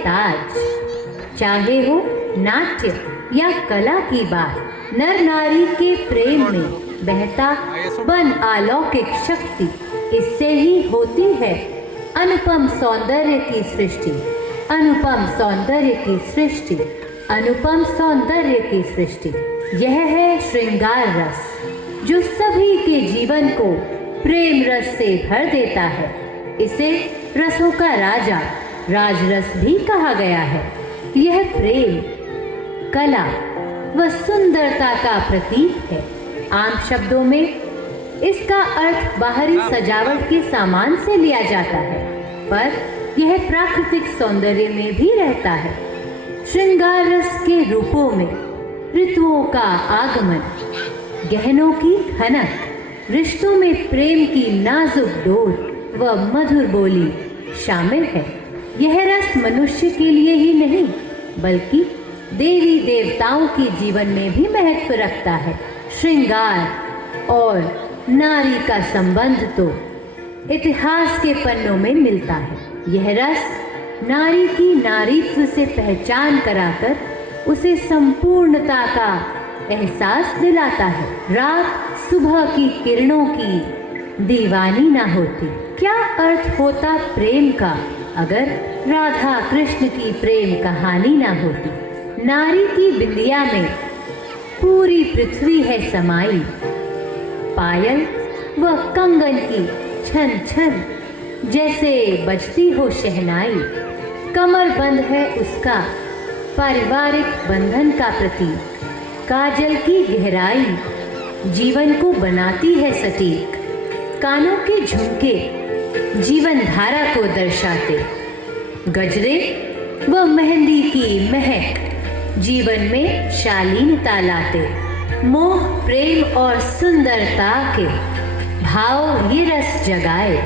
ताज। चाहे हो नाट्य या कला की बात, नर नारी के प्रेम में बहता बन अलौकिक शक्ति, इससे ही होती है अनुपम सौंदर्य की सृष्टि। अनुपम सौंदर्य की सृष्टि, अनुपम सौंदर्य की सृष्टि। यह है श्रृंगार रस, जो सभी के जीवन को प्रेम रस से भर देता है। इसे रसों का राजा, राजरस भी कहा गया है। यह प्रेम, कला व सुंदरता का प्रतीक है। आम शब्दों में इसका अर्थ बाहरी सजावट के सामान से लिया जाता है, पर यह प्राकृतिक सौंदर्य में भी रहता है। श्रृंगार रस के रूपों में ऋतुओं का आगमन, गहनों की खनक, रिश्तों में प्रेम की नाजुक डोर व मधुर बोली शामिल है। यह रस मनुष्य के लिए ही नहीं, बल्कि देवी देवताओं के जीवन में भी महत्व रखता है। श्रृंगार और नारी का संबंध तो इतिहास के पन्नों में मिलता है। यह रस नारी की नारीत्व से पहचान कराकर उसे संपूर्णता का एहसास दिलाता है। रात सुबह की किरणों की दीवानी ना होती। क्या अर्थ होता प्रेम का अगर राधा कृष्ण की प्रेम कहानी ना होती। नारी की बिंदिया में पूरी पृथ्वी है समाई। पायल व कंगन की छन छन जैसे बजती हो शहनाई। कमर बंद है उसका पारिवारिक बंधन का प्रतीक। काजल की गहराई जीवन को बनाती है सटीक। कानों के झुमके जीवन धारा को दर्शाते। गजरे व मेहंदी की महक जीवन में शालीनता लाते। मोह, प्रेम और सुंदरता के भाव ये रस जगाए।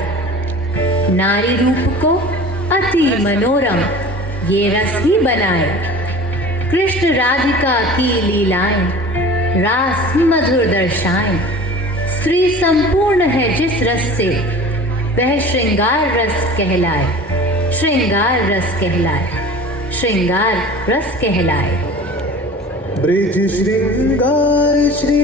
नारी रूप को अति मनोरम ये रस ही बनाए। कृष्ण राधिका की लीलाएं रास मधुर दर्शाएं। स्त्री संपूर्ण है जिस रस से, वह श्रृंगार रस कहलाए। श्रृंगार रस कहलाए। श्रृंगार रस कहलाए। ब्रिज श्रृंगार श्री